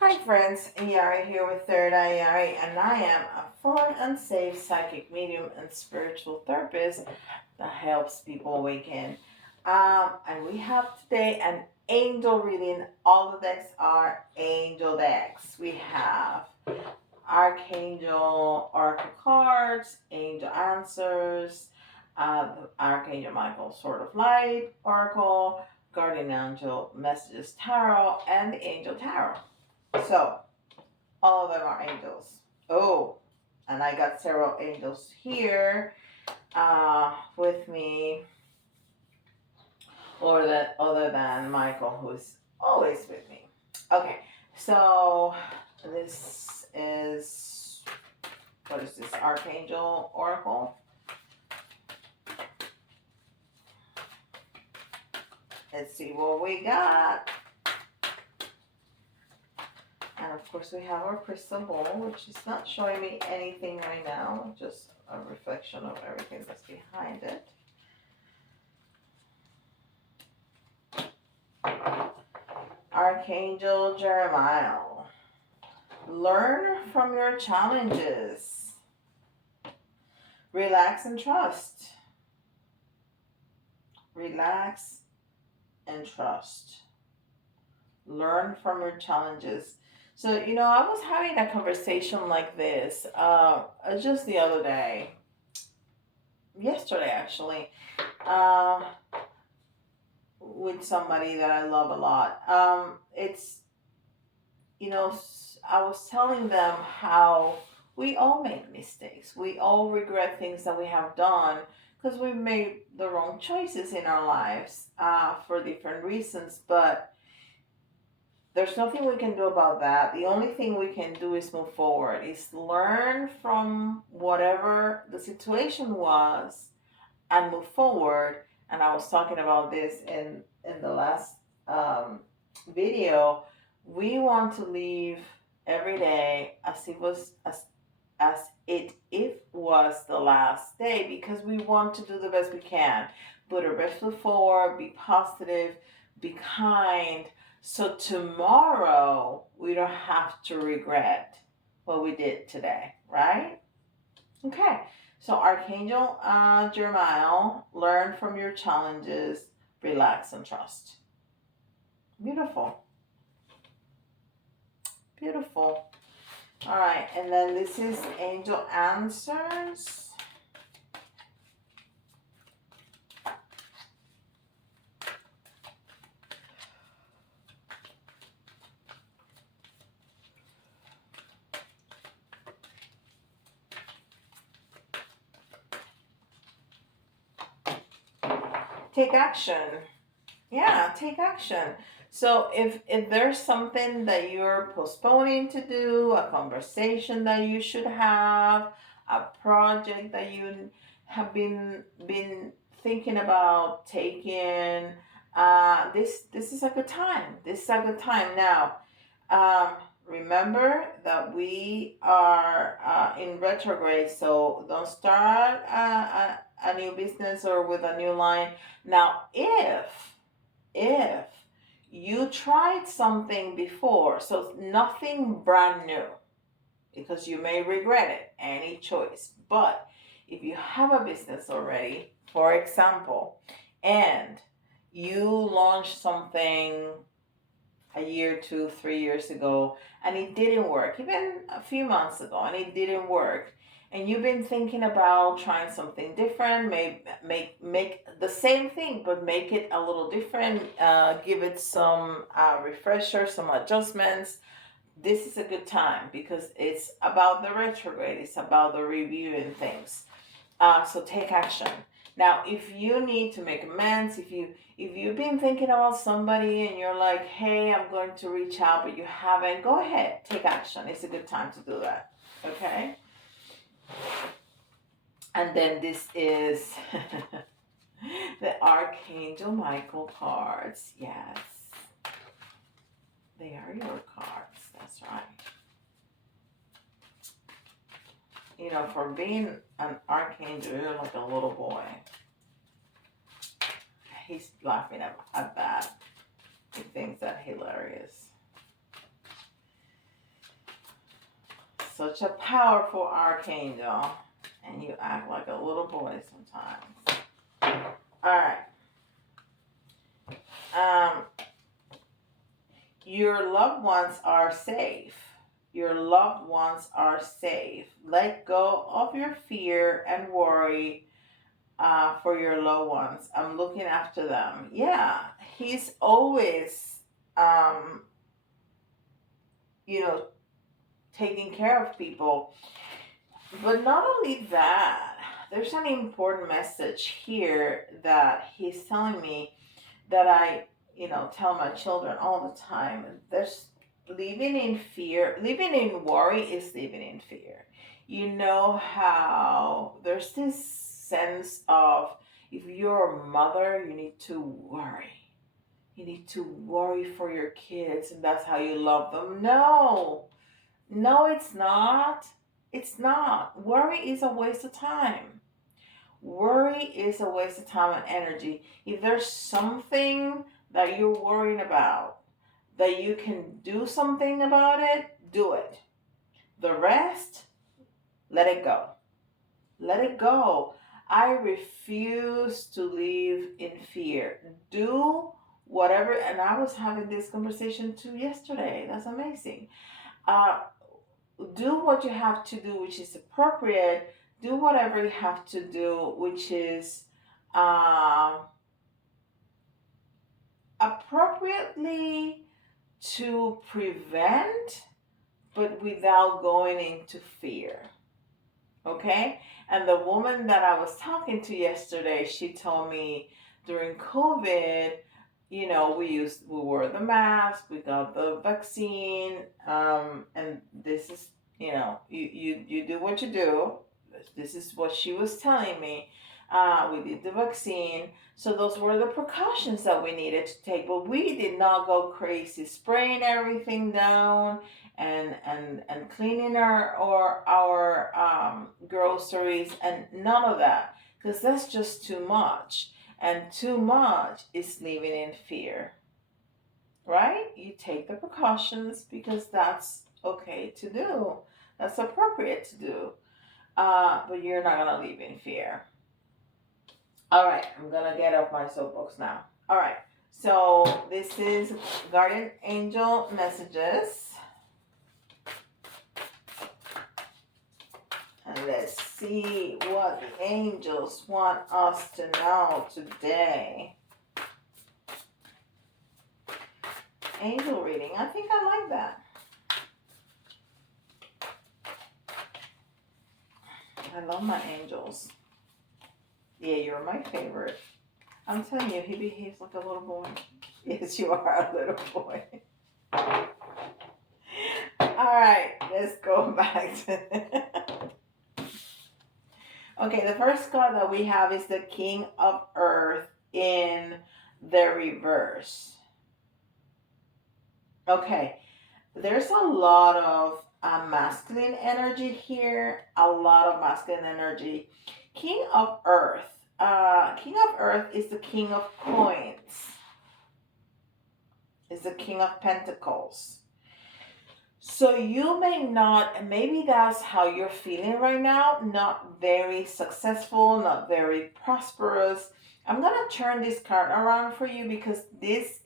Hi friends, Yari here with Third Eye Yari, and I am a fun and safe psychic medium and spiritual therapist that helps people awaken. And we have today an angel reading. All the decks are angel decks. We have Archangel Oracle cards, Angel Answers, Archangel Michael Sword of Light Oracle, Guardian Angel Messages Tarot, and the Angel Tarot. So, all of them are angels. Oh, and I got several angels here with me, or that other than Michael, who's always with me. Okay, so this is what is this? Archangel Oracle. Let's see what we got. And of course, we have our crystal ball, which is not showing me anything right now, just a reflection of everything that's behind it. Archangel Jeremiah. Learn from your challenges. Relax and trust. Relax and trust. Learn from your challenges. So, I was having a conversation like this just the other day, yesterday actually, uh, with somebody that I love a lot. I was telling them how we all make mistakes. We all regret things that we have done because we made the wrong choices in our lives for different reasons. But there's nothing we can do about that. The only thing we can do is move forward, is learn from whatever the situation was and move forward. And I was talking about this in the last video. We want to live every day as it was the last day, because we want to do the best we can. Put our best foot forward, be positive, be kind, so tomorrow we don't have to regret what we did today, right? Okay, so Archangel Jeremiah, learn from your challenges, relax and trust. Beautiful. Beautiful. All right, and then this is Angel Answers. Take action. Yeah, take action. So if there's something that you're postponing to do, a conversation that you should have, a project that you have been thinking about taking, this is a good time. This is a good time now. Um, Remember that we are in retrograde, so don't start a new business or with a new line. Now, if you tried something before, so nothing brand new, because you may regret it, any choice. But if you have a business already, for example, and you launched something a year, 2, 3 years ago, and it didn't work, even a few months ago, and it didn't work, and you've been thinking about trying something different, make the same thing, but make it a little different, give it some refresher, some adjustments. This is a good time because it's about the retrograde, it's about the reviewing things. So take action. Now, if you need to make amends, if you've been thinking about somebody and you're like, hey, I'm going to reach out, but you haven't, go ahead, take action. It's a good time to do that. Okay? And then this is the Archangel Michael cards. Yes. They are your cards. That's right. For being an archangel, you're like a little boy. He's laughing at that. He thinks that hilarious. such a powerful archangel. And you act like a little boy sometimes. All right. Your loved ones are safe. Your loved ones are safe. Let go of your fear and worry for your loved ones. I'm looking after them. Yeah, he's always, um, you know, taking care of people. But not only that, there's an important message here that he's telling me that I, tell my children all the time. There's living in fear, living in worry is living in fear. You know how there's this sense of if you're a mother, you need to worry. You need to worry for your kids, and that's how you love them. No, no, it's not. It's not. Worry is a waste of time. Worry is a waste of time and energy. If there's something that you're worrying about, that you can do something about it, do it. The rest, let it go. Let it go. I refuse to live in fear. Do whatever, and I was having this conversation too yesterday. That's amazing. Uh, do what you have to do, which is appropriate. Do whatever you have to do, which is uh, appropriately to prevent, but without going into fear. Okay? And the woman that I was talking to yesterday, she told me during COVID, we wore the mask, we got the vaccine, and this is, you do what you do. This is what she was telling me. We did the vaccine, so those were the precautions that we needed to take. But we did not go crazy, spraying everything down and cleaning our groceries and none of that, because that's just too much. And too much is living in fear, right? You take the precautions because that's okay to do, that's appropriate to do, but you're not gonna live in fear. All right, I'm gonna get off my soapbox now. All right, so this is Guardian Angel Messages. And let's see what the angels want us to know today. Angel reading. I think I like that. I love my angels. Yeah, you're my favorite. I'm telling you, he behaves like a little boy. Yes, you are a little boy. Alright, let's go back to Okay, the first card that we have is the King of Earth in the reverse. Okay, there's a lot of masculine energy here, a lot of masculine energy. King of Earth. King of Earth is the King of Coins, is the King of Pentacles. So you may not, and maybe that's how you're feeling right now, not very successful, not very prosperous. I'm going to turn this card around for you because this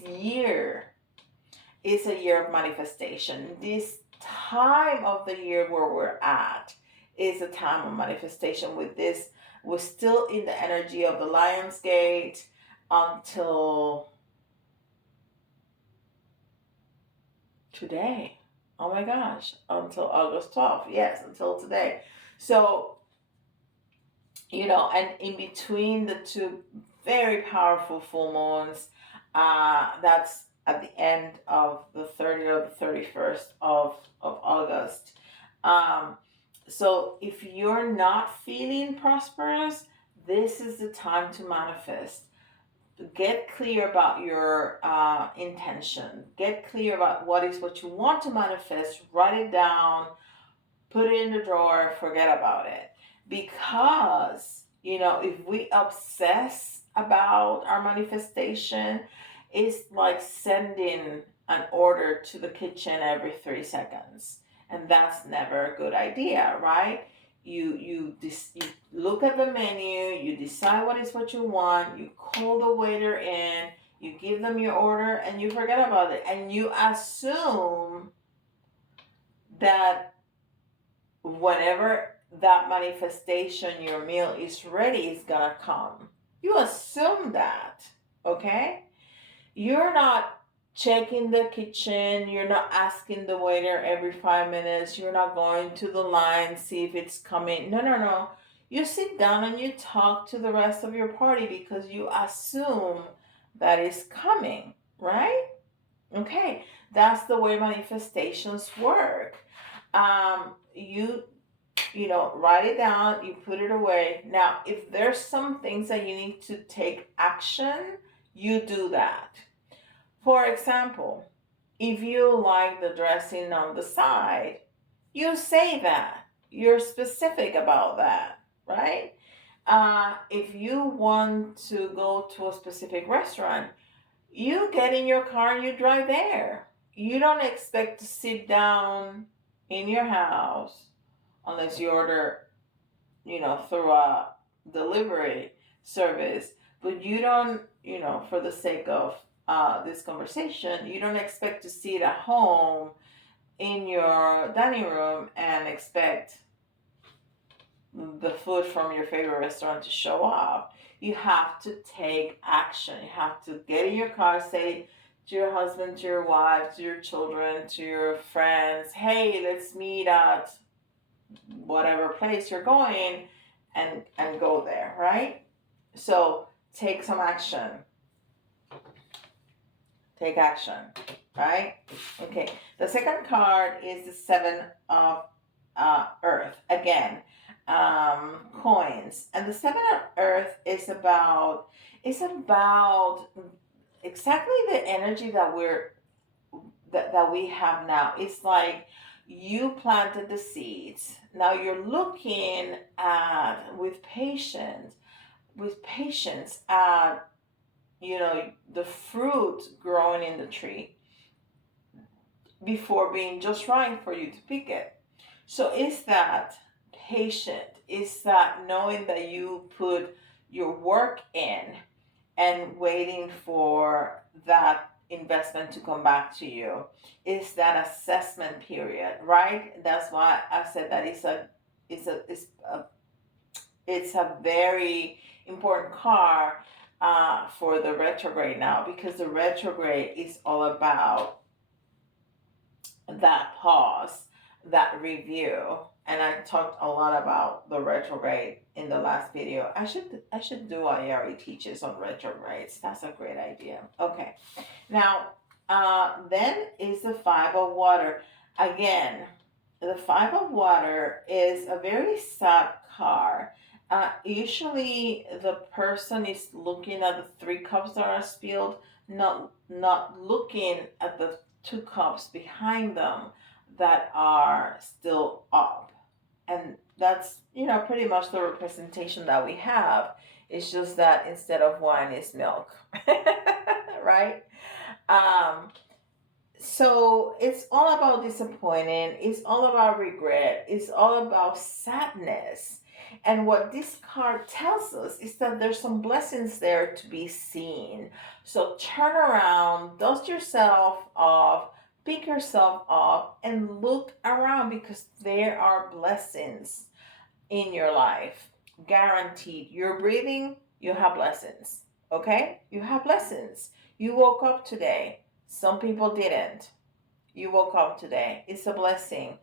year is a year of manifestation. This time of the year where we're at is a time of manifestation with this. We're still in the energy of the Lion's Gate until today. Oh my gosh, until August 12th. Yes, until today. So, and in between the two very powerful full moons, that's at the end of the 30th or the 31st of August. So if you're not feeling prosperous, this is the time to manifest. Get clear about your intention. Get clear about what you want to manifest. Write it down. Put it in the drawer. Forget about it. Because, if we obsess about our manifestation, it's like sending an order to the kitchen every 3 seconds. and that's never a good idea, right? You look at the menu, you decide what you want, you call the waiter in, you give them your order, and you forget about it, and you assume that whenever that manifestation, your meal is ready, is gonna come. You assume that, okay? You're not checking the kitchen, you're not asking the waiter every 5 minutes, you're not going to the line, see if it's coming. No, no, no. You sit down and you talk to the rest of your party because you assume that it's coming, right? Okay, that's the way manifestations work. You write it down, you put it away. Now, if there's some things that you need to take action, you do that. For example, if you like the dressing on the side, you say that. You're specific about that, right? If you want to go to a specific restaurant, you get in your car and you drive there. You don't expect to sit down in your house unless you order, through a delivery service. But you don't, for the sake of this conversation, you don't expect to sit at home in your dining room and expect the food from your favorite restaurant to show up. You have to take action. You have to get in your car, say to your husband, to your wife, to your children, to your friends, hey, let's meet at whatever place you're going, and go there, right? So take some action. Take action, right? Okay. The second card is the Seven of Earth. Again, coins. And the Seven of Earth is about exactly the energy that we have now. It's like you planted the seeds. Now you're looking at with patience at the fruit growing in the tree before being just right for you to pick it. So it's that patient, it's that knowing that you put your work in and waiting for that investment to come back to you. It's that assessment period, right? That's why I said that it's a very important card for the retrograde now, because the retrograde is all about that pause, that review. And I talked a lot about the retrograde in the last video. I should do what Yari teaches on retrogrades. That's a great idea. Okay. Now, then is the Five of Water. Again, the Five of Water is a very sad card. Usually, the person is looking at the three cups that are spilled, not looking at the two cups behind them that are still up. And that's pretty much the representation that we have. It's just that instead of wine, it's milk, right? Um, so it's all about disappointing. It's all about regret. It's all about sadness. And what this card tells us is that there's some blessings there to be seen. So turn around, dust yourself off, pick yourself up, and look around, because there are blessings in your life. Guaranteed. You're breathing, you have blessings. Okay? You have blessings. You woke up today. Some people didn't. You woke up today. It's a blessing.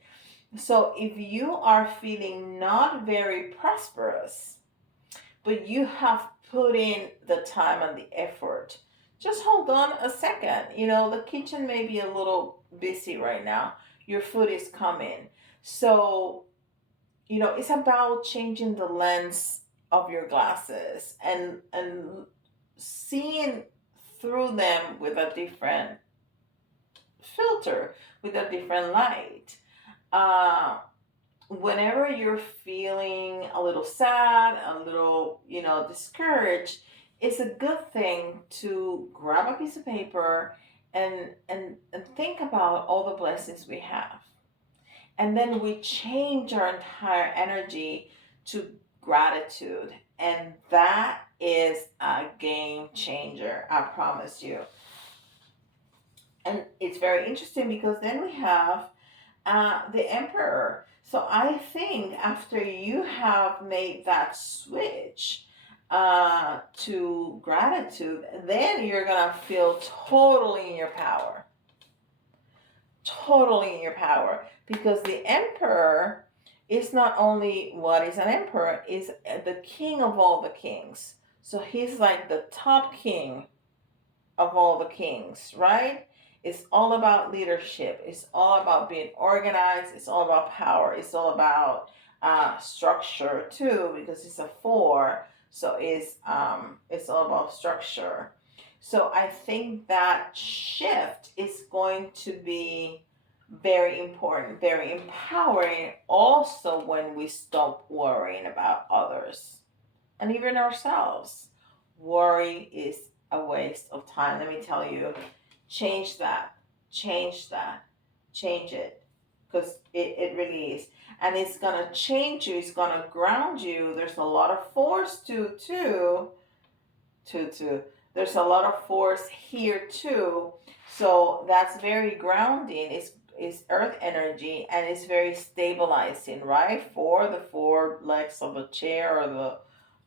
So if you are feeling not very prosperous, but you have put in the time and the effort, just hold on a second. The kitchen may be a little busy right now. Your food is coming. So, it's about changing the lens of your glasses and seeing through them with a different filter, with a different light. Uh, Whenever you're feeling a little sad, a little, discouraged, it's a good thing to grab a piece of paper and think about all the blessings we have. And then we change our entire energy to gratitude. And that is a game changer, I promise you. And it's very interesting because then we have the emperor. So I think after you have made that switch to gratitude, then you're gonna feel totally in your power, totally in your power, because the emperor is not only what is an emperor, is the king of all the kings. So he's like the top king of all the kings, right? It's all about leadership. It's all about being organized. It's all about power. It's all about structure too, because it's a four. So it's all about structure. So I think that shift is going to be very important, very empowering. Also, when we stop worrying about others and even ourselves. Worry is a waste of time. Let me tell you, change that, change that, change it. Because it really is. And it's going to change you, it's going to ground you. There's a lot of force to. There's a lot of force here too. So that's very grounding. It's earth energy and it's very stabilizing, right? For the four legs of the chair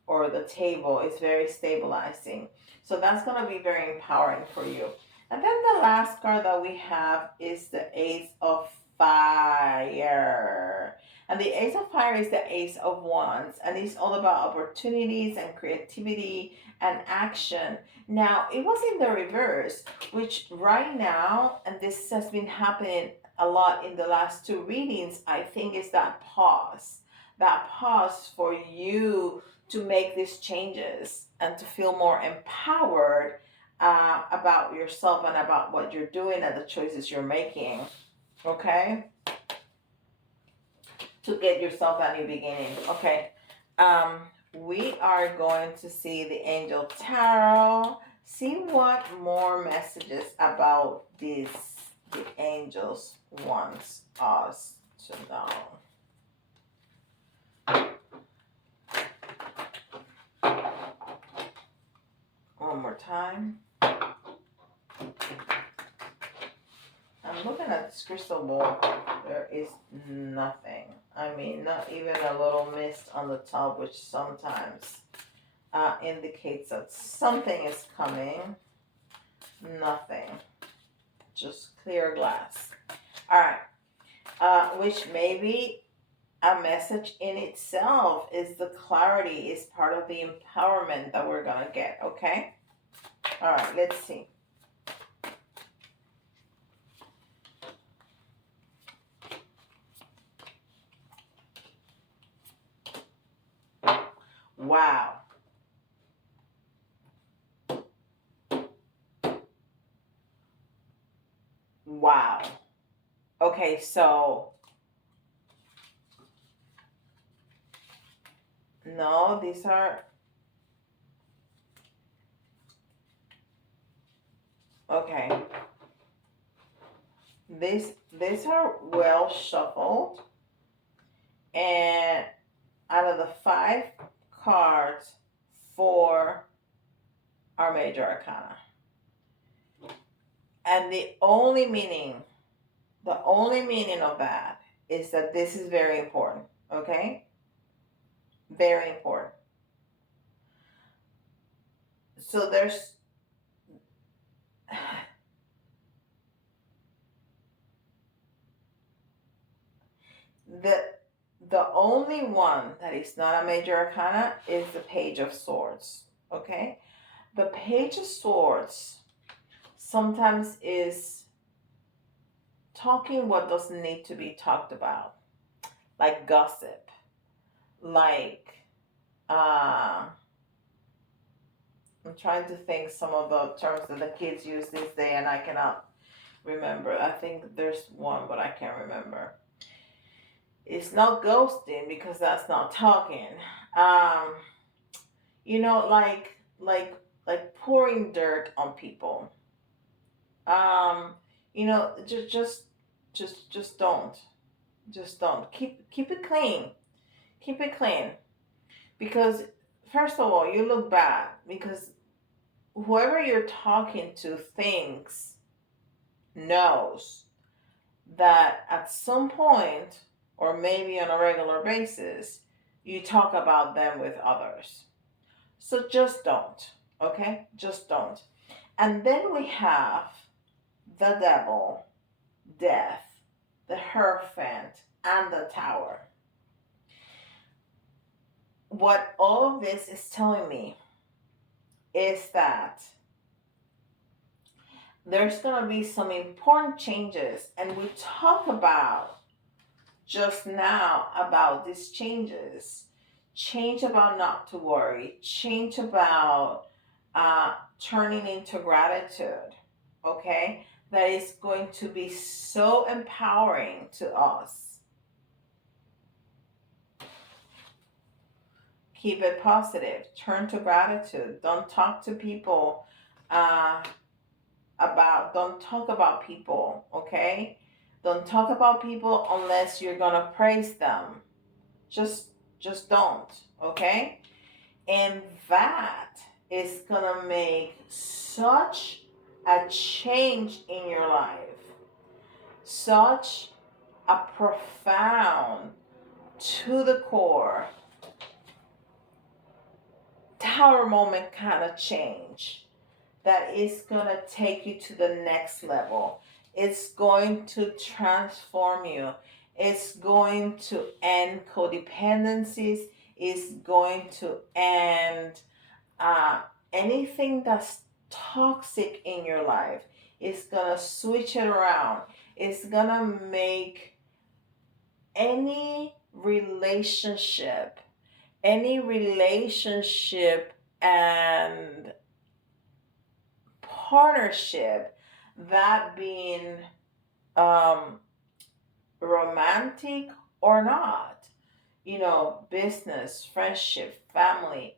or the table is very stabilizing. So that's going to be very empowering for you. And then the last card that we have is the Ace of Fire. And the Ace of Fire is the Ace of Wands. And it's all about opportunities and creativity and action. Now, it was in the reverse, which right now, and this has been happening a lot in the last two readings, I think is that pause. That pause for you to make these changes and to feel more empowered about yourself and about what you're doing and the choices you're making. Okay? To get yourself a new beginning. Okay. We are going to see the Angel Tarot. See what more messages about this the angels wants us to know. One more time. I'm looking at this crystal ball. There is nothing. I mean, not even a little mist on the top, which sometimes indicates that something is coming. Nothing. Just clear glass. All right. Which maybe a message in itself is the clarity, is part of the empowerment that we're going to get. Okay? All right. Let's see. Wow. Wow. Okay, so no, these are okay. These are well shuffled, and out of the 5 cards, 4 are major arcana. And the only meaning of that is that this is very important, okay? Very important. So there's the only one that is not a major arcana is the Page of Swords, okay? The Page of Swords sometimes is talking what doesn't need to be talked about, like gossip, like I'm trying to think some of the terms that the kids use this day and I cannot remember. I think there's one, but I can't remember. It's not ghosting because that's not talking. Um, like pouring dirt on people. Um, just don't. Just don't. Keep it clean. Keep it clean. Because first of all, you look bad because whoever you're talking to thinks, knows that at some point, or maybe on a regular basis, you talk about them with others. So just don't. Okay? Just don't. And then we have the devil, death, the Hierophant, and the tower. What all of this is telling me is that there's going to be some important changes, and we talk about just now about these changes. Change about not to worry, change about turning into gratitude, okay? That is going to be so empowering to us. Keep it positive, turn to gratitude. Don't talk to people uh, don't talk about people, okay? Don't talk about people unless you're gonna praise them. Just just don't, okay? And that is gonna make such a change in your life, such a profound, to the core, tower moment kind of change that is going to take you to the next level. It's going to transform you. It's going to end codependencies. It's going to end uh, anything that's toxic in your life. It's going to switch it around. It's going to make any relationship, any relationship and partnership, that being um, romantic or not, business, friendship, family,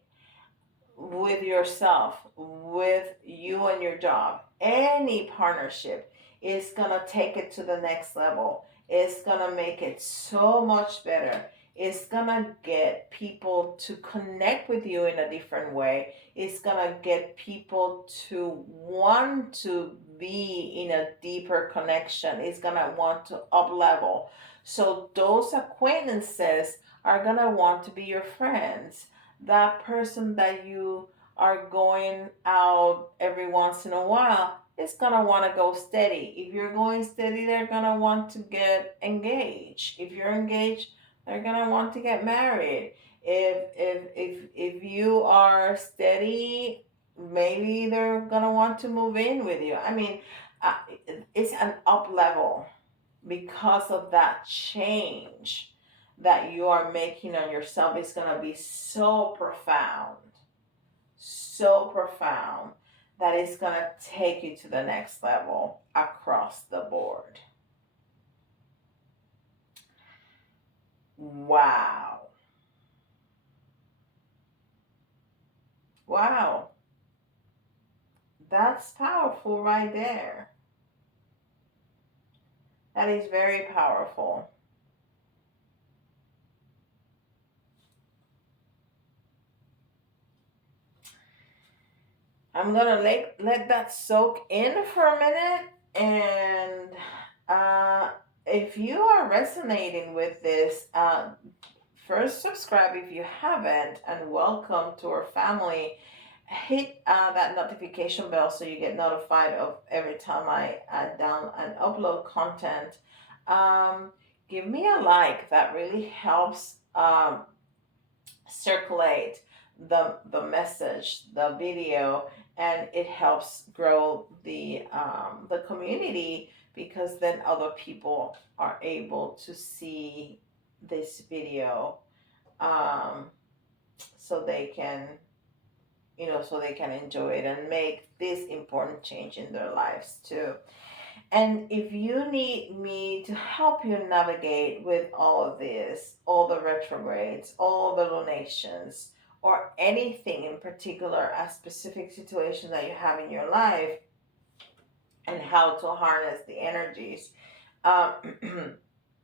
with yourself, with you and your job, any partnership is going to take it to the next level. It's going to make it so much better. It's going to get people to connect with you in a different way. It's going to get people to want to be in a deeper connection. It's going to want to up level. So those acquaintances are going to want to be your friends. That person that you are going out every once in a while is gonna want to go steady. If you're going steady, they're gonna want to get engaged. If you're engaged, they're gonna want to get married. If you are steady, maybe they're gonna want to move in with you. I mean, uh, it's an up level because of that change that you are making on yourself. Is going to be so profound that it's going to take you to the next level across the board. Wow. Wow. That's powerful right there. That is very powerful. I'm gonna let that soak in for a minute, and uh, if you are resonating with this, first subscribe if you haven't, and welcome to our family. Hit that notification bell so you get notified of every time I down and upload content. Um, Give me a like. That really helps circulate the message, the video, and it helps grow the community, because then other people are able to see this video, um, so they can so they can enjoy it and make this important change in their lives too. And if you need me to help you navigate with all of this, all the retrogrades, all the lunations, or anything in particular, a specific situation that you have in your life, and how to harness the energies, um,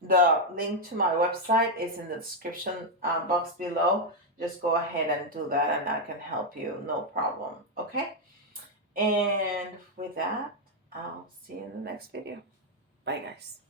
the link to my website is in the description box below. Just go ahead and do that, and I can help you, no problem. Okay, and with that, I'll see you in the next video. Bye, guys.